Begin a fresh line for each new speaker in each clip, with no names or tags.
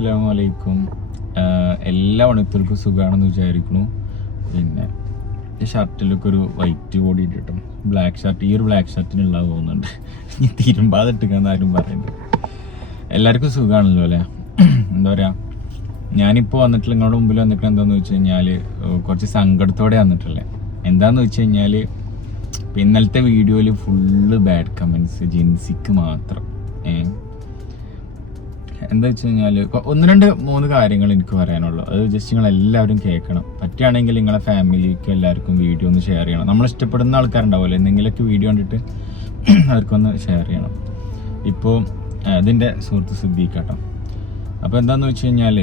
അസ്സലാമു അലൈക്കും എല്ലാ മണിക്കൂർക്കും സുഖമാണെന്ന് വിചാരിക്കുന്നു. പിന്നെ ഷർട്ടിലൊക്കെ ഒരു വൈറ്റ് ബോഡി ഇട്ടിട്ടും ബ്ലാക്ക് ഷർട്ട് ഈ ഒരു ബ്ലാക്ക് ഷർട്ടിനുള്ള തോന്നുന്നുണ്ട്. ഇനി തിരുമ്പാതെ ഇട്ടിക്കാന്ന് ആരും പറയുന്നുണ്ട് എല്ലാവർക്കും സുഖമാണല്ലോ അല്ലേ? എന്താ പറയുക ഞാനിപ്പോൾ വന്നിട്ടില്ല. നിങ്ങളുടെ മുമ്പിൽ വന്നിട്ട് എന്താണെന്ന് വെച്ച് കഴിഞ്ഞാൽ കുറച്ച് സങ്കടത്തോടെ വന്നിട്ടല്ലേ എന്താണെന്ന് വെച്ച് കഴിഞ്ഞാൽ ഇന്നലത്തെ വീഡിയോയിൽ ഫുള്ള് ബാഡ് കമൻസ് ജിൻസിക്ക് മാത്രം. ഏഹ് എന്താ വെച്ച് കഴിഞ്ഞാൽ ഒന്ന് രണ്ട് മൂന്ന് കാര്യങ്ങൾ എനിക്ക് പറയാനുള്ളൂ. അത് ജസ്റ്റ് നിങ്ങൾ എല്ലാവരും കേൾക്കണം. പറ്റുകയാണെങ്കിൽ നിങ്ങളെ ഫാമിലിക്ക് എല്ലാവർക്കും വീഡിയോ ഒന്ന് ഷെയർ ചെയ്യണം. നമ്മൾ ഇഷ്ടപ്പെടുന്ന ആൾക്കാരുണ്ടാവുമല്ലോ. എന്തെങ്കിലുമൊക്കെ വീഡിയോ കണ്ടിട്ട് അവർക്കൊന്ന് ഷെയർ ചെയ്യണം. ഇപ്പോൾ ഇതിന്റെ സുഹൃത്ത് സിദ്ദീഖാട്ടോ. അപ്പോൾ എന്താന്ന് വെച്ച് കഴിഞ്ഞാൽ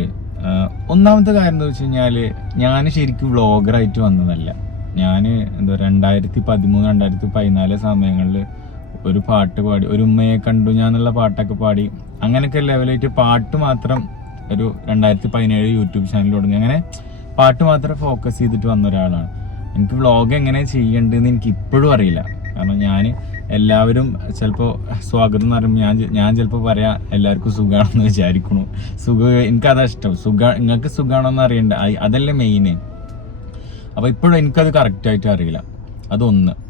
ഒന്നാമത്തെ കാര്യം എന്താ വെച്ച് കഴിഞ്ഞാൽ ഞാൻ ശരിക്കും വ്ളോഗറായിട്ട് വന്നതല്ല. ഞാൻ എന്താ രണ്ടായിരത്തി പതിമൂന്ന് രണ്ടായിരത്തി പതിനാല് സമയങ്ങളിൽ ഒരു പാട്ട് പാടി ഒരു ഉമ്മയെ കണ്ടു ഞാനുള്ള പാട്ടൊക്കെ പാടി അങ്ങനെയൊക്കെ ലെവലായിട്ട് പാട്ട് മാത്രം ഒരു രണ്ടായിരത്തി പതിനേഴ് യൂട്യൂബ് ചാനൽ തുടങ്ങി. അങ്ങനെ പാട്ട് മാത്രം ഫോക്കസ് ചെയ്തിട്ട് വന്ന ഒരാളാണ്. എനിക്ക് വ്ളോഗ് എങ്ങനെ ചെയ്യേണ്ടതെന്ന് എനിക്ക് ഇപ്പോഴും അറിയില്ല. കാരണം ഞാൻ എല്ലാവരും ചിലപ്പോൾ സ്വാഗതം എന്ന് പറയുമ്പോൾ ഞാൻ ഞാൻ ചിലപ്പോൾ പറയാം എല്ലാവർക്കും സുഖമാണെന്ന് വിചാരിക്കണു. സുഖം എനിക്കതാ ഇഷ്ടം. സുഖം നിങ്ങൾക്ക് സുഖമാണോന്ന് അറിയണ്ട. അതല്ലേ മെയിന് അപ്പോൾ ഇപ്പോഴും എനിക്കത് കറക്റ്റായിട്ട് അറിയില്ല. അതൊന്ന്.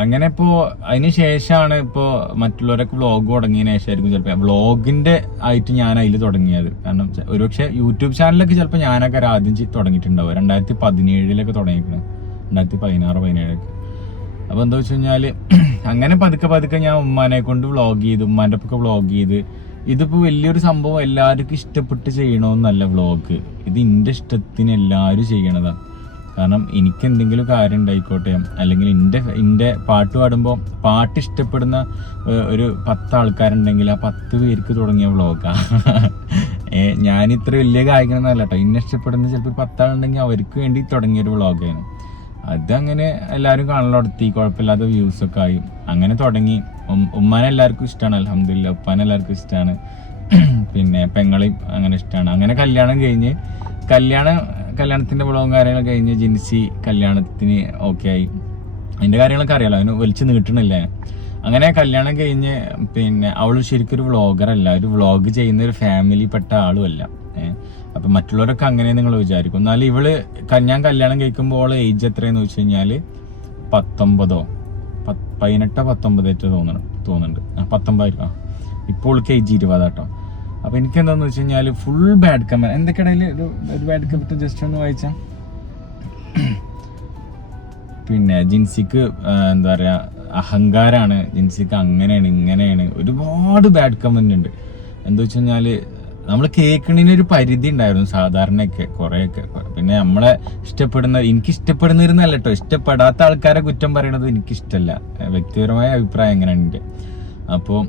അങ്ങനെ ഇപ്പോ അതിന് ശേഷമാണ് ഇപ്പോൾ മറ്റുള്ളവരൊക്കെ വ്ളോഗ് തുടങ്ങിയതിന് ശേഷമായിരിക്കും ചിലപ്പോൾ വ്ളോഗിന്റെ ആയിട്ട് ഞാൻ അതിൽ തുടങ്ങിയത്. കാരണം ഒരുപക്ഷെ യൂട്യൂബ് ചാനലൊക്കെ ചിലപ്പോൾ ഞാനൊക്കെ ആദ്യം തുടങ്ങിയിട്ടുണ്ടാവും. രണ്ടായിരത്തി പതിനേഴിലൊക്കെ തുടങ്ങിയിരിക്കണം രണ്ടായിരത്തി പതിനാറ് പതിനേഴൊക്കെ. അപ്പോൾ എന്താ വെച്ച് കഴിഞ്ഞാൽ അങ്ങനെ പതുക്കെ പതുക്കെ ഞാൻ ഉമ്മാനെ കൊണ്ട് വ്ളോഗ് ചെയ്ത് ഉമ്മാന്റെ ഒക്കെ വ്ളോഗ് ചെയ്ത് ഇതിപ്പോൾ വലിയൊരു സംഭവം എല്ലാവർക്കും ഇഷ്ടപ്പെട്ട് ചെയ്യണമെന്നല്ല വ്ളോഗ് ഇത് എന്റെ ഇഷ്ടത്തിന് എല്ലാവരും ചെയ്യണതാണ് കാരണം എനിക്ക് എന്തെങ്കിലും കാര്യം ഉണ്ടായിക്കോട്ടെ അല്ലെങ്കിൽ എന്റെ എന്റെ പാട്ട് പാടുമ്പോൾ പാട്ട് ഇഷ്ടപ്പെടുന്ന ഒരു പത്ത് ആൾക്കാരുണ്ടെങ്കിൽ ആ പത്ത് പേർക്ക് തുടങ്ങിയ വ്ളോഗാണ് ഞാൻ ഇത്ര വലിയ ഗായകനൊന്നല്ല കേട്ടോ എന്നെ ഇഷ്ടപ്പെടുന്ന ചിലപ്പോൾ പത്താളുണ്ടെങ്കിൽ അവർക്ക് വേണ്ടി തുടങ്ങിയൊരു വ്ളോഗാണ് അതങ്ങനെ എല്ലാവരും കാണലോടത്തി. കുഴപ്പമില്ലാത്ത വ്യൂസ് ഒക്കെ ആയി. അങ്ങനെ തുടങ്ങി. ഉമ്മാനെ എല്ലാവർക്കും ഇഷ്ടമാണ് അലഹമില്ല ഉപ്പാനെ എല്ലാവർക്കും ഇഷ്ടമാണ് പിന്നെ പെങ്ങളെയും അങ്ങനെ ഇഷ്ടമാണ് അങ്ങനെ കല്യാണം കഴിഞ്ഞ് കല്യാണം കല്യാണത്തിന്റെ വ്ളോഗും കാര്യങ്ങളൊക്കെ കഴിഞ്ഞ് ജിൻസി കല്യാണത്തിന് ഓക്കെ ആയി. അതിന്റെ കാര്യങ്ങളൊക്കെ അറിയാലോ അതിന് വലിച്ചു നീട്ടണില്ല? അങ്ങനെ കല്യാണം കഴിഞ്ഞ് പിന്നെ അവൾ ശരിക്കും ഒരു വ്ളോഗർ അല്ല ഒരു വ്ളോഗ് ചെയ്യുന്ന ഒരു ഫാമിലിപ്പെട്ട ആളും അല്ല. ഏഹ് അപ്പൊ മറ്റുള്ളവരൊക്കെ അങ്ങനെ നിങ്ങൾ വിചാരിക്കും. എന്നാലും ഇവൾ ഞാൻ കല്യാണം കഴിക്കുമ്പോൾ ഏജ് എത്രയെന്ന് വെച്ച് കഴിഞ്ഞാൽ പത്തൊമ്പതോ പത്ത് പതിനെട്ടോ പത്തൊമ്പതേറ്റോ തോന്നണം തോന്നുന്നുണ്ട്. പത്തൊമ്പതായിരിക്കും ഇപ്പോൾ അവൾക്ക് ഏജ് ഇരുപതാട്ടോ അപ്പൊ എനിക്ക് എന്താന്ന് വെച്ച് കഴിഞ്ഞാൽ ഫുൾ ബാഡ് കമന്റ് എന്തൊക്കെയാണെങ്കിൽ ഒരു ഒരു ബാഡ് കമന്റ് ജസ്റ്റ് ഒന്ന് വായിച്ചാ? പിന്നെ ജിൻസിക്ക് എന്താ പറയാ അഹങ്കാരാണ്. ജിൻസിക്ക് അങ്ങനെയാണ് ഇങ്ങനെയാണ്. ഒരുപാട് ബാഡ് കമന്റ് ഉണ്ട്. എന്താ വെച്ച് കഴിഞ്ഞാൽ നമ്മൾ കേൾക്കണതിന് ഒരു പരിധി ഉണ്ടായിരുന്നു സാധാരണയൊക്കെ കുറേയൊക്കെ. പിന്നെ നമ്മളെ ഇഷ്ടപ്പെടുന്ന എനിക്ക് ഇഷ്ടപ്പെടുന്നവരുന്നല്ല കേട്ടോ ഇഷ്ടപ്പെടാത്ത ആൾക്കാരെ കുറ്റം പറയണത് എനിക്ക് ഇഷ്ടമല്ല വ്യക്തിപരമായ അഭിപ്രായം എങ്ങനെയാണ് എന്റെ അപ്പോൾ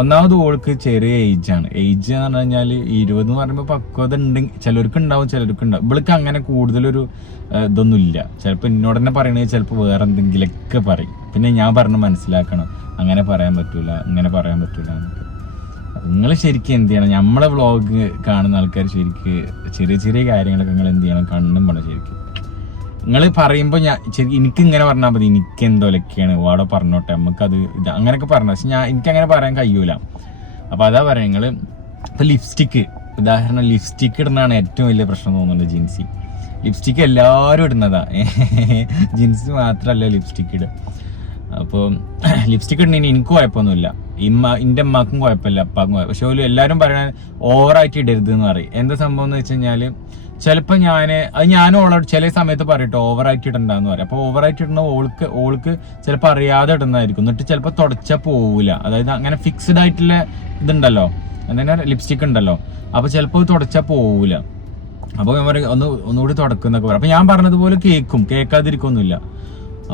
ഒന്നാമത് ഓൾക്ക് ചെറിയ ഏജ് ആണ്. ഏജ് എന്ന് പറഞ്ഞു കഴിഞ്ഞാൽ ഇരുപത് എന്ന് പറയുമ്പോൾ പക്വത ഉണ്ടെങ്കിൽ ചിലർക്ക് ഉണ്ടാവും ചിലർക്ക് ഉണ്ടാവും ഇവൾക്ക് അങ്ങനെ കൂടുതലൊരു ആ, ഇതൊന്നും ഇല്ല. ചിലപ്പോൾ എന്നോട് തന്നെ പറയണത് ചിലപ്പോൾ വേറെ എന്തെങ്കിലുമൊക്കെ പറയും. പിന്നെ ഞാൻ പറഞ്ഞ് മനസ്സിലാക്കണം. അങ്ങനെ പറയാൻ പറ്റൂല ഇങ്ങനെ പറയാൻ പറ്റൂല നിങ്ങൾ ശരിക്കും എന്ത് ചെയ്യണം? നമ്മളെ വ്ളോഗ് കാണുന്ന ആൾക്കാർ ശരിക്ക് ചെറിയ ചെറിയ കാര്യങ്ങളൊക്കെ നിങ്ങൾ എന്ത് ചെയ്യണം? കണ്ണും പണം ശരിക്കും നിങ്ങൾ പറയുമ്പോൾ ഞാൻ എനിക്ക് ഇങ്ങനെ പറഞ്ഞാൽ മതി എനിക്ക് എന്തോലൊക്കെയാണ് വാടോ പറഞ്ഞോട്ടെ നമുക്കത് ഇത് അങ്ങനെയൊക്കെ പറഞ്ഞു. പക്ഷെ ഞാൻ എനിക്ക് അങ്ങനെ പറയാൻ കഴിയൂല. അപ്പോൾ അതാ പറയാം നിങ്ങൾ ഇപ്പോൾ ലിപ്സ്റ്റിക്ക് ഉദാഹരണം ലിപ്സ്റ്റിക്ക് ഇടുന്നതാണ് ഏറ്റവും വലിയ പ്രശ്നം തോന്നുന്നത് ജീൻസി ലിപ്സ്റ്റിക്ക് എല്ലാവരും ഇടുന്നതാ. ജീൻസ് മാത്രമല്ല ലിപ്സ്റ്റിക്ക് ഇടുക. അപ്പോൾ ലിപ്സ്റ്റിക് ഇടുന്നതിന് എനിക്ക് കുഴപ്പമൊന്നുമില്ല. ഇമ്മ എന്റെ അമ്മക്കും കുഴപ്പമില്ല അപ്പാക്കും പക്ഷെ ഒരു എല്ലാവരും പറയണത് ഓവറായിട്ട് ഇടരുത് എന്ന് പറയും. എന്താ സംഭവം എന്ന് വെച്ച് കഴിഞ്ഞാൽ ചിലപ്പോൾ ഞാൻ അത് ഞാനും ഓളോട് ചില സമയത്ത് പറയട്ടോ ഓവറായിട്ട് ഇടണ്ടെന്ന് പറയും. അപ്പോൾ ഓവറായിട്ട് ഇടുന്ന ഓൾക്ക് ഓൾക്ക് ചിലപ്പോൾ അറിയാതെ ഇടുന്നതായിരിക്കും. എന്നിട്ട് ചിലപ്പോൾ തുടച്ചാൽ പോവില്ല അതായത് അങ്ങനെ ഫിക്സ്ഡ് ആയിട്ടുള്ള ഇതുണ്ടല്ലോ. അങ്ങനെ ലിപ്സ്റ്റിക് ഉണ്ടല്ലോ. അപ്പോൾ ചിലപ്പോൾ തുടച്ചാൽ പോവില്ല അപ്പോൾ ഞാൻ പറയും ഒന്ന് ഒന്നുകൂടി തുടക്കുന്നൊക്കെ പറയും അപ്പോൾ ഞാൻ പറഞ്ഞതുപോലെ കേൾക്കും കേൾക്കാതിരിക്കൊന്നുമില്ല.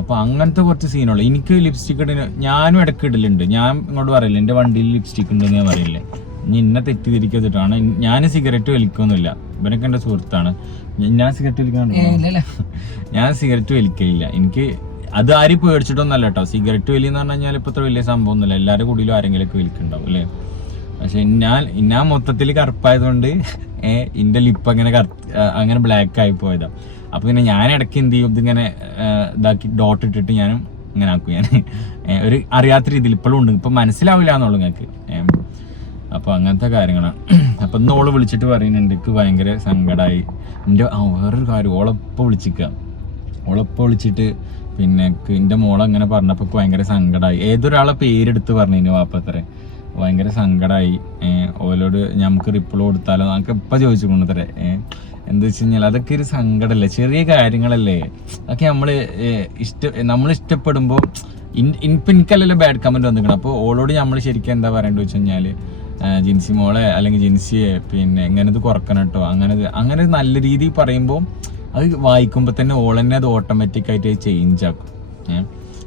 അപ്പോൾ അങ്ങനത്തെ കുറച്ച് സീനുള്ളൂ എനിക്ക് ലിപ്സ്റ്റിക് ഇടുന്ന ഞാനും ഇടയ്ക്ക് ഇടലുണ്ട്. ഞാൻ ഇങ്ങോട്ട് പറയില്ല. എന്റെ വണ്ടിയിൽ ലിപ്സ്റ്റിക് ഉണ്ടെന്ന് ഞാൻ പറയില്ലേ. എന്നെ തെറ്റിദ്ധരിക്കാതിട്ടാണ് ഞാൻ സിഗരറ്റ് വലിക്കൊന്നുമില്ല. ഇവനൊക്കെ എന്റെ സുഹൃത്താണ്. ഞാൻ സിഗരറ്റ് വലിക്കാണ് ഞാൻ സിഗരറ്റ് വലിക്കലില്ല. എനിക്ക് അത് ആരും പേടിച്ചിട്ടൊന്നല്ല കേട്ടോ. സിഗരറ്റ് വലി എന്ന് പറഞ്ഞു കഴിഞ്ഞാൽ ഇപ്പൊ വലിയ സംഭവം ഒന്നുമില്ല എല്ലാവരുടെ കൂടിയിലും ആരെങ്കിലുമൊക്കെ വലിക്കുന്നുണ്ടാവും അല്ലേ? പക്ഷെ ഞാൻ ഞാൻ മൊത്തത്തിൽ കറുപ്പായതുകൊണ്ട് ഏഹ് എന്റെ ലിപ്പ് അങ്ങനെ കറുത്ത് അങ്ങനെ ബ്ലാക്ക് ആയി പോയതാ. അപ്പൊ പിന്നെ ഞാൻ ഇടയ്ക്ക് എന്ത് ചെയ്യും? ഇതിങ്ങനെ ഇതാക്കി ഡോട്ട് ഇട്ടിട്ട് ഞാനും ഇങ്ങനെ ആക്കും. ഞാൻ ഒരു അറിയാത്ത രീതിയിൽ ഇപ്പോഴും ഉണ്ട്. ഇപ്പൊ മനസ്സിലാവില്ല എന്നുള്ളൂ നിങ്ങൾക്ക് അപ്പൊ അങ്ങനത്തെ കാര്യങ്ങളാണ് അപ്പൊ ഇന്ന് ഓൾ വിളിച്ചിട്ട് പറയുന്നുണ്ട് എനിക്ക് ഭയങ്കര സങ്കടമായി എന്റെ ആ വേറൊരു കാര്യം ഓളപ്പോൾ വിളിച്ചിക്ക. ഓളപ്പോൾ വിളിച്ചിട്ട് പിന്നെ എന്റെ മോളെ അങ്ങനെ പറഞ്ഞപ്പോൾ ഭയങ്കര സങ്കടമായി ഏതൊരാളെ പേരെടുത്ത് പറഞ്ഞു വാപ്പത്രേ? ഭയങ്കര സങ്കടമായി ഓലോട് നമുക്ക് റിപ്ലൈ കൊടുത്താലോ? നമുക്ക് ഇപ്പം ചോദിച്ചു കൊണ്ടുതരെ എന്താ വെച്ച് കഴിഞ്ഞാൽ അതൊക്കെ ഒരു സങ്കടമല്ലേ ചെറിയ കാര്യങ്ങളല്ലേ? അതൊക്കെ നമ്മൾ ഇഷ്ട നമ്മൾ ഇഷ്ടപ്പെടുമ്പോൾ ഇൻ എനിക്കല്ലല്ലോ ബാഡ് കമന്റ് വന്നിരിക്കണം അപ്പോൾ ഓളോട് നമ്മൾ ശരിക്കും എന്താ പറയേണ്ടത് വെച്ച് കഴിഞ്ഞാൽ ജിൻസി മോളെ അല്ലെങ്കിൽ ജിൻസിയെ പിന്നെ എങ്ങനെ കുറക്കണം കേട്ടോ അങ്ങനെ അങ്ങനെ നല്ല രീതിയിൽ പറയുമ്പോൾ അത് വായിക്കുമ്പോൾ തന്നെ ഓളെന്നെ അത് ഓട്ടോമാറ്റിക് ആയിട്ട് ചേഞ്ച് ആക്കും.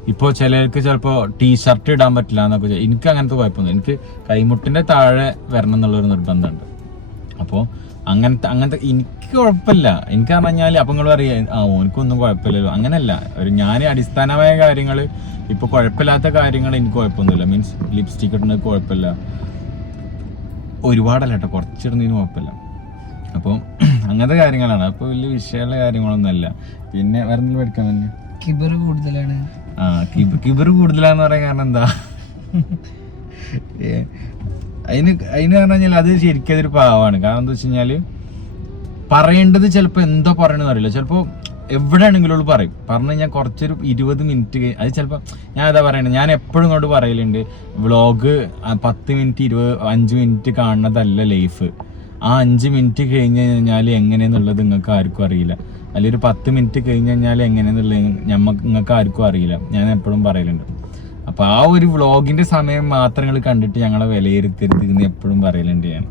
ഇപ്പോൾ ചിലർക്ക് ചിലപ്പോൾ ടീഷർട്ട് ഇടാൻ പറ്റില്ല എന്നൊക്കെ എനിക്ക് അങ്ങനത്തെ കുഴപ്പമൊന്നും എനിക്ക് കൈമുട്ടിന്റെ താഴെ വരണം എന്നുള്ളൊരു നിർബന്ധമുണ്ട്. അപ്പോൾ അങ്ങനത്തെ അങ്ങനത്തെ എനിക്ക് കുഴപ്പമില്ല. എനിക്ക് പറഞ്ഞാൽ അപ്പം നിങ്ങൾ പറയാം ആ ഓനിക്കൊന്നും കുഴപ്പമില്ലല്ലോ. അങ്ങനല്ല. ഒരു ഞാൻ അടിസ്ഥാനമായ കാര്യങ്ങൾ ഇപ്പോൾ കുഴപ്പമില്ലാത്ത കാര്യങ്ങൾ എനിക്ക് കുഴപ്പമൊന്നുമില്ല. മീൻസ് ലിപ്സ്റ്റിക് ഇടുന്നത് കുഴപ്പമില്ല. ഒരുപാടല്ല കേട്ടോ കുറച്ചിടുന്നതിന് കുഴപ്പമില്ല. അപ്പോൾ അങ്ങനത്തെ കാര്യങ്ങളാണ്. അപ്പോൾ വലിയ വിഷയമുള്ള കാര്യങ്ങളൊന്നുമല്ല. പിന്നെ വേറെ എന്തെങ്കിലും പഠിക്കാൻ തന്നെ
കിബർ കൂടുതലാണ്.
ആ കിബ് കിബർ കൂടുതലാന്ന് പറയാൻ കാരണം എന്താ? അതിന് അതിന് പറഞ്ഞു കഴിഞ്ഞാൽ അത് ശരിക്കും അതൊരു പാവമാണ് കാരണം എന്താ വെച്ച് കഴിഞ്ഞാൽ പറയേണ്ടത് ചിലപ്പോ എന്തോ പറയണെന്ന് അറിയില്ല. ചിലപ്പോ എവിടെയാണെങ്കിലും അവൾ പറയും. പറഞ്ഞു കഴിഞ്ഞാൽ കുറച്ചൊരു ഇരുപത് മിനിറ്റ് അത് ചിലപ്പോൾ ഞാൻ അതാ പറയണത് ഞാൻ എപ്പോഴും ഇങ്ങോട്ട് പറയലുണ്ട് വ്ളോഗ് പത്ത് മിനിറ്റ് ഇരുപത് അഞ്ച് മിനിറ്റ് കാണുന്നതല്ല ലൈഫ്. ആ അഞ്ച് മിനിറ്റ് കഴിഞ്ഞ് കഴിഞ്ഞാൽ എങ്ങനെയെന്നുള്ളത് നിങ്ങൾക്ക് ആർക്കും അറിയില്ല. അല്ലെങ്കിൽ ഒരു പത്ത് മിനിറ്റ് കഴിഞ്ഞ് കഴിഞ്ഞാൽ എങ്ങനെയെന്നുള്ളത് ഞമ്മക്ക് നിങ്ങൾക്ക് ആർക്കും അറിയില്ല. ഞാൻ എപ്പോഴും പറയലുണ്ട്. അപ്പോൾ ആ ഒരു വ്ളോഗിന്റെ സമയം മാത്രം കണ്ടിട്ട് ഞങ്ങളെ വിലയിരുത്തരുത് എന്ന് എപ്പോഴും പറയലുണ്ട് ഞാൻ.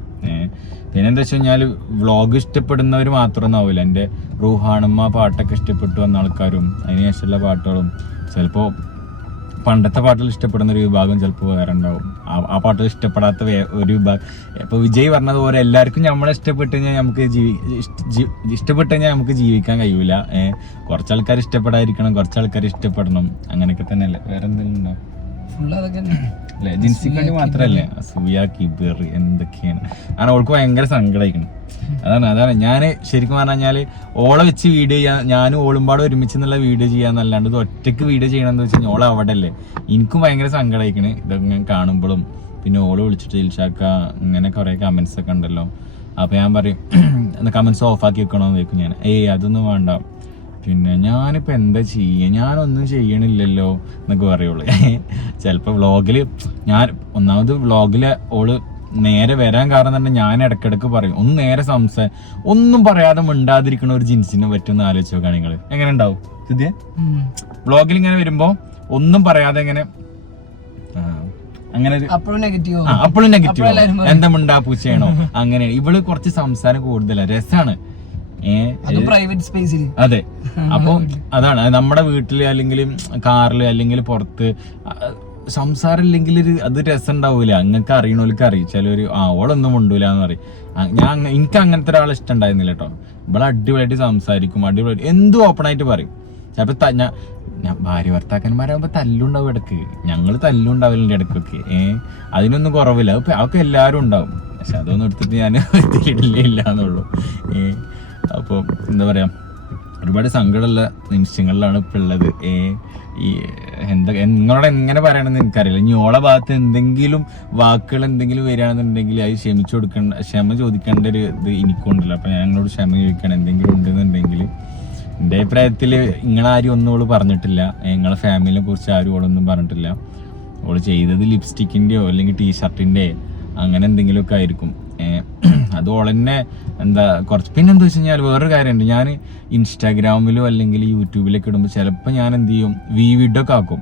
പിന്നെ എന്താ വെച്ച് കഴിഞ്ഞാൽ വ്ളോഗ് ഇഷ്ടപ്പെടുന്നവർ മാത്രമൊന്നും ആവില്ല എന്റെ റൂഹാണമ്മ പാട്ടൊക്കെ ഇഷ്ടപ്പെട്ടു വന്ന ആൾക്കാരും അതിനുശേഷമുള്ള പാട്ടുകളും. ചിലപ്പോൾ പണ്ടത്തെ പാട്ടുകൾ ഇഷ്ടപ്പെടുന്ന ഒരു വിഭാഗം ചിലപ്പോൾ വേറെ ഉണ്ടാവും. ആ- പാട്ടുകൾ ഇഷ്ടപ്പെടാത്ത ഒരു വിഭാഗം ഇപ്പോൾ വിജയ് പറഞ്ഞതുപോലെ എല്ലാവർക്കും നമ്മളെ ഇഷ്ടപ്പെട്ട് കഴിഞ്ഞാൽ നമുക്ക് ജീവി ഇഷ്ടപ്പെട്ട് കഴിഞ്ഞാൽ നമുക്ക് ജീവിക്കാൻ കഴിയൂല. കുറച്ച് ആൾക്കാർ ഇഷ്ടപ്പെടാതിരിക്കണം കുറച്ച് ആൾക്കാർ ഇഷ്ടപ്പെടണം. അങ്ങനെയൊക്കെ തന്നെയല്ലേ? വേറെ എന്തെങ്കിലും ഉണ്ടോ?
അതൊക്കെ
അല്ലെ? ജിൻസിക്കണ്ടി മാത്രല്ലേ? അസൂയ കിബിർ എന്തൊക്കെയാണ്? കാരണം അവൾക്ക് ഭയങ്കര സങ്കടമായിരിക്കണം അതാണ് അതാണ്. ഞാൻ ശരിക്കും പറഞ്ഞാൽ ഓളെ വെച്ച് വീഡിയോ ചെയ്യാൻ ഞാനും ഓളുമ്പാട് ഒരുമിച്ച് എന്നുള്ള വീഡിയോ ചെയ്യാന്നല്ലാണ്ട് ഇത് ഒറ്റയ്ക്ക് വീഡിയോ ചെയ്യണമെന്ന് വെച്ച് കഴിഞ്ഞാൽ ഓളെ അവിടെ അല്ലേ എനിക്കും ഭയങ്കര സങ്കടമായിക്കണ് ഇതൊക്കെ കാണുമ്പോഴും പിന്നെ ഓൾ വിളിച്ചിട്ട് ഇൽഷാക്ക ഇങ്ങനെ കുറെ കമന്റ്സ് ഒക്കെ ഉണ്ടല്ലോ. അപ്പൊ ഞാൻ പറയും കമന്റ്സ് ഓഫ് ആക്കി വെക്കണോന്ന് ചോദിക്കും ഞാൻ. ഏയ് അതൊന്നും വേണ്ട. പിന്നെ ഞാനിപ്പോൾ എന്താ ചെയ്യുക ഞാനൊന്നും ചെയ്യണില്ലല്ലോ എന്നൊക്കെ പറയുള്ളൂ. ചിലപ്പോൾ വ്ളോഗിൽ ഞാൻ ഒന്നാമത് വ്ളോഗിൽ ഓൾ നേരെ വരാൻ കാരണം തന്നെ ഞാൻ ഇടയ്ക്കിടയ്ക്ക് പറയും. ഒന്ന് നേരെ സംസാരം ഒന്നും പറയാതെ മിണ്ടാതിരിക്കണ ഒരു ജിൻസിനെ പറ്റുമെന്ന് ആലോചിച്ച് നോക്കുക നിങ്ങൾ എങ്ങനെ ഉണ്ടാവും സിദ്ധ്യ. വ്ളോഗിൽ ഇങ്ങനെ വരുമ്പോൾ ഒന്നും പറയാതെ ഇങ്ങനെ അങ്ങനെ
അപ്പോഴും നെഗറ്റീവ്.
എന്താ മിണ്ടാ പൂച്ചയാണോ? അങ്ങനെ ഇവൾ കുറച്ച് സംസാരം കൂടുതലാണ്
അത് പ്രൈവറ്റ് സ്പേസിൽ
അതെ. അപ്പൊ അതാണ് നമ്മുടെ വീട്ടിൽ അല്ലെങ്കിൽ കാറിൽ അല്ലെങ്കിൽ പുറത്ത് സംസാരം ഇല്ലെങ്കിൽ ഒരു അത് രസം ഉണ്ടാവൂല അങ്ങക്ക് അറിയണോർക്ക് അറിയും. ചിലവര് ആ ഓളൊന്നും ഉണ്ടൂല എന്ന് പറയും ഞാൻ എനിക്ക് അങ്ങനത്തെ ഒരാളെ ഇഷ്ടം ഉണ്ടായിരുന്നില്ല കേട്ടോ ഇവിടെ അടിപൊളിയായിട്ട് സംസാരിക്കും അടിപൊളി എന്തും ഓപ്പൺ ആയിട്ട് പറയും. ചിലപ്പോ ഞാൻ ഞാൻ ഭാര്യ ഭർത്താക്കന്മാരാകുമ്പോ തല്ലുണ്ടാവും ഇടയ്ക്ക്. ഞങ്ങൾ തല്ലുണ്ടാവില്ല ഇടക്കൊക്കെ ഏഹ് അതിനൊന്നും കുറവില്ല. അതൊക്കെ എല്ലാവരും ഉണ്ടാവും. പക്ഷെ അതൊന്നും എടുത്തിട്ട് ഞാൻ ഇല്ല എന്നുള്ളൂ ഏഹ് അപ്പോൾ എന്താ പറയുക ഒരുപാട് സങ്കടമുള്ള നിമിഷങ്ങളിലാണ് ഇപ്പം ഉള്ളത്. ഏ ഈ എന്താ നിങ്ങളോട് എങ്ങനെ പറയണമെന്ന് എനിക്കറിയില്ല. ഇനി ഓളെ ഭാഗത്ത് എന്തെങ്കിലും വാക്കുകൾ എന്തെങ്കിലും വരികയാണെന്നുണ്ടെങ്കിൽ അത് ക്ഷമിച്ചു കൊടുക്കേണ്ട ക്ഷമ ചോദിക്കേണ്ട ഒരു ഇത് എനിക്കുണ്ടല്ലോ. അപ്പം ഞാൻ നിങ്ങളോട് ക്ഷമ ചോദിക്കണം എന്തെങ്കിലും ഉണ്ടെന്നുണ്ടെങ്കിൽ എന്റെ അഭിപ്രായത്തിൽ നിങ്ങളാരും ഒന്നും പറഞ്ഞിട്ടില്ല. നിങ്ങളെ ഫാമിലിനെ കുറിച്ച് ആരും ഓളൊന്നും പറഞ്ഞിട്ടില്ല. ഓൾ ചെയ്തത് ലിപ്സ്റ്റിക്കിന്റെയോ അല്ലെങ്കിൽ ടീഷർട്ടിന്റെ അങ്ങനെ എന്തെങ്കിലുമൊക്കെ ആയിരിക്കും. അത് ഓളെന്നെ എന്താ കുറച്ച് പിന്നെ എന്താ വെച്ച് കഴിഞ്ഞാൽ വേറൊരു കാര്യമുണ്ട് ഞാൻ ഇൻസ്റ്റാഗ്രാമിലോ അല്ലെങ്കിൽ യൂട്യൂബിലൊക്കെ ഇടുമ്പോൾ ചിലപ്പോൾ ഞാൻ എന്ത് ചെയ്യും? വി വിഡൊക്കെ ആക്കും.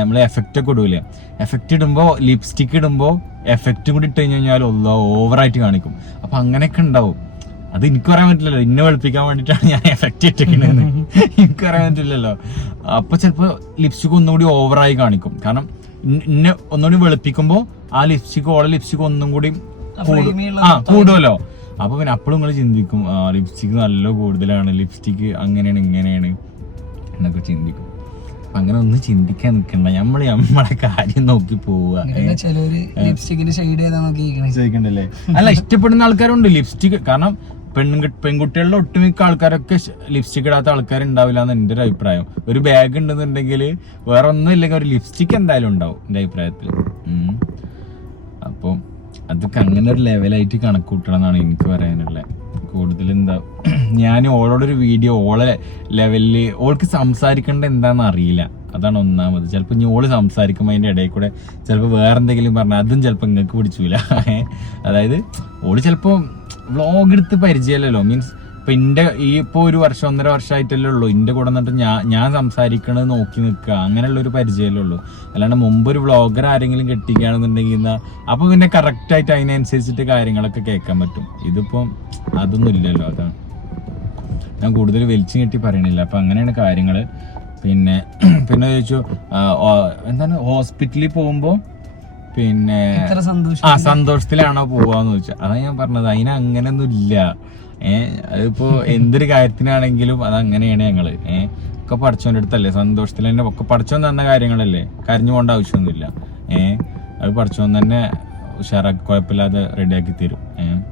നമ്മൾ എഫക്റ്റ് ഒക്കെ ഇടൂലേ? എഫക്റ്റ് ഇടുമ്പോൾ ലിപ്സ്റ്റിക് ഇടുമ്പോൾ എഫക്റ്റ് കൂടി ഇട്ട് കഴിഞ്ഞ് കഴിഞ്ഞാൽ ഓവറായിട്ട് കാണിക്കും. അപ്പം അങ്ങനെയൊക്കെ ഉണ്ടാവും അത് എനിക്ക് പറയാൻ പറ്റില്ലല്ലോ. ഇന്നെ വെളുപ്പിക്കാൻ വേണ്ടിയിട്ടാണ് ഞാൻ എഫക്റ്റ് ഇട്ടിരിക്കുന്നത് എനിക്ക് പറയാൻ പറ്റില്ലല്ലോ. അപ്പോൾ ചിലപ്പോൾ ലിപ്സ്റ്റിക് ഒന്നുകൂടി ഓവറായി കാണിക്കും. കാരണം ഇന്നെ ഒന്നുകൂടി വെളുപ്പിക്കുമ്പോൾ ആ ലിപ്സ്റ്റിക് ഓളെ ലിപ്സ്റ്റിക് ഒന്നും കൂടി കൂടുമല്ലോ അപ്പൊ പിന്നെ അപ്പോഴും നിങ്ങൾ ചിന്തിക്കും ആ ലിപ്സ്റ്റിക് നല്ല കൂടുതലാണ് ലിപ്സ്റ്റിക് അങ്ങനെയാണ് ഇങ്ങനെയാണ് എന്നൊക്കെ ചിന്തിക്കും. അങ്ങനെ ഒന്നും ചിന്തിക്കാൻ നിൽക്കണ്ട നമ്മൾ നമ്മളെ കാര്യം നോക്കി പോവുക. ചോദിക്കണ്ടല്ലേ? അല്ല ഇഷ്ടപ്പെടുന്ന ആൾക്കാരുണ്ട്. ലിപ്സ്റ്റിക് കാരണം പെണ്ണു പെൺകുട്ടികളിലെ ഒട്ടുമിക്ക ആൾക്കാരൊക്കെ ലിപ്സ്റ്റിക് ഇടാത്ത ആൾക്കാരുണ്ടാവില്ല എന്ന് എന്റെ ഒരു അഭിപ്രായം. ഒരു ബാഗ് ഉണ്ടെന്നുണ്ടെങ്കിൽ വേറെ ഒന്നും ഇല്ലെങ്കിൽ ഒരു ലിപ്സ്റ്റിക് എന്തായാലും ഉണ്ടാവും എന്റെ അഭിപ്രായത്തിൽ അതൊക്കെ അങ്ങനെ ഒരു ലെവലായിട്ട് കണക്ക് കൂട്ടണം എന്നാണ് എനിക്ക് പറയാനുള്ളത് കൂടുതൽ എന്താ ഞാൻ ഓളോടൊരു വീഡിയോ ഓളെ ലെവലിൽ ഓൾക്ക് സംസാരിക്കേണ്ട എന്താണെന്ന് അറിയില്ല. അതാണ് ഒന്നാമത്. ചിലപ്പോൾ ഇനി ഓൾ സംസാരിക്കുമ്പോൾ അതിന്റെ ഇടയിൽ കൂടെ ചിലപ്പോൾ വേറെ എന്തെങ്കിലും പറഞ്ഞാൽ അതും ചിലപ്പോൾ നിങ്ങൾക്ക് പിടിച്ചില്ല അതായത് ഓൾ ചിലപ്പോൾ വ്ളോഗ് എടുത്ത് പരിചയമല്ലല്ലോ മീൻസ് ഇപ്പൊ എന്റെ ഈ ഇപ്പൊ ഒരു വർഷം ഒന്നര വർഷമായിട്ടല്ലേ ഉള്ളൂ. എന്റെ കൂടെ നിന്നിട്ട് ഞാൻ ഞാൻ സംസാരിക്കണത് നോക്കി നിൽക്കുക. അങ്ങനെയുള്ള ഒരു പരിചയമല്ലേ ഉള്ളൂ. അല്ലാണ്ട് മുമ്പ് ഒരു വ്ളോഗർ ആരെങ്കിലും കെട്ടിക്കുകയാണെന്നുണ്ടെങ്കിൽ എന്നാ അപ്പൊ പിന്നെ കറക്റ്റ് ആയിട്ട് അതിനനുസരിച്ചിട്ട് കാര്യങ്ങളൊക്കെ കേൾക്കാൻ പറ്റും. ഇതിപ്പം അതൊന്നും ഇല്ലല്ലോ അതാണ്. ഞാൻ കൂടുതൽ വലിച്ചു കെട്ടി പറയണില്ല. അപ്പൊ അങ്ങനെയാണ് കാര്യങ്ങൾ പിന്നെ പിന്നെ ചോദിച്ചു എന്താണ് ഹോസ്പിറ്റലിൽ പോകുമ്പോ പിന്നെ ആ സന്തോഷത്തിലാണോ പോവാന്ന് ചോദിച്ചാൽ അതാ ഞാൻ പറഞ്ഞത്. അതിനങ്ങനൊന്നും ഇല്ല ഏഹ് അതിപ്പോ എന്തൊരു കാര്യത്തിനാണെങ്കിലും അത് അങ്ങനെയാണ് ഞങ്ങൾ. ഏഹ് ഒക്കെ പഠിച്ചോന്റെ അടുത്തല്ലേ? സന്തോഷത്തിൽ തന്നെ ഒക്കെ പഠിച്ചോൻ തന്ന കാര്യങ്ങളല്ലേ? കരഞ്ഞു പോകേണ്ട ആവശ്യമൊന്നുമില്ല. ഏഹ് അത് പഠിച്ചോൻ തന്നെ ഉഷാറാക്കി കുഴപ്പമില്ലാതെ റെഡിയാക്കി തരും. ഏഹ്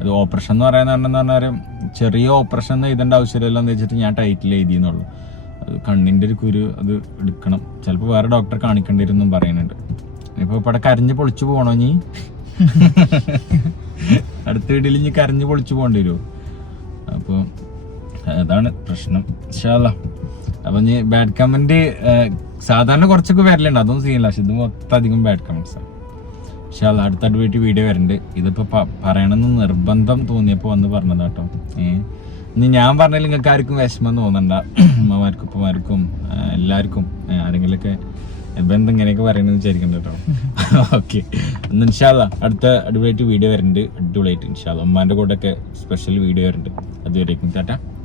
അത് ഓപ്പറേഷൻ എന്ന് പറയുന്ന പറഞ്ഞാൽ ചെറിയ ഓപ്പറേഷൻ എഴുതേണ്ട ആവശ്യമില്ലല്ലോ എന്ന് വെച്ചിട്ട് ഞാൻ ടൈറ്റിൽ എഴുതിയെന്നുള്ളൂ. അത് കണ്ണിന്റെ ഒരു കുരു അത് എടുക്കണം. ചിലപ്പോൾ വേറെ ഡോക്ടറെ കാണിക്കേണ്ടി വരുന്നും പറയുന്നുണ്ട്. ഇപ്പോൾ ഇവിടെ കരഞ്ഞ് പൊളിച്ചു പോകണോ നീ അടുത്ത വീട്ടിൽ ഇനി കരഞ്ഞ് പൊളിച്ചു പോകേണ്ടി വരുമോ അപ്പോൾ അതാണ് പ്രശ്നം. ഇൻഷാല്ലാ അപ്പൊ ഇനി ബാഡ് കമന്റ് സാധാരണ കുറച്ചൊക്കെ വരലുണ്ട്. അതൊന്നും സീനില്ല പക്ഷെ ഇത് മൊത്തം അധികം ബാഡ് കമന്റ്സ് ആണ്. അത് അടുത്തടുത്ത് വീട്ടിൽ വീഡിയോ വരുന്നുണ്ട് ഇതിപ്പോ പ- പറയണമെന്ന് നിർബന്ധം തോന്നിയപ്പോൾ വന്ന് പറഞ്ഞതാട്ടോ ഏഹ് ഇനി ഞാൻ പറഞ്ഞാൽ നിങ്ങൾക്ക് ആർക്കും വിഷമം തോന്നണ്ട. അമ്മമാർക്കും ഉപ്പമാർക്കും എല്ലാവർക്കും ആരെങ്കിലുമൊക്കെ ബന്ധം ഇങ്ങനെയൊക്കെ പറയുന്നത് വിചാരിക്കണ്ട കേട്ടോ ഓക്കെ ഒന്ന് ഇൻഷാല്ല അടുത്ത അടിപൊളിയായിട്ട് വീഡിയോ വരുന്നുണ്ട് അടിപൊളിയായിട്ട് ഇൻഷാല്ല ഉമ്മാന്റെ കൂടെ ഒക്കെ സ്പെഷ്യൽ വീഡിയോ വരുന്നുണ്ട് അതുവരേക്കും. ടാറ്റ.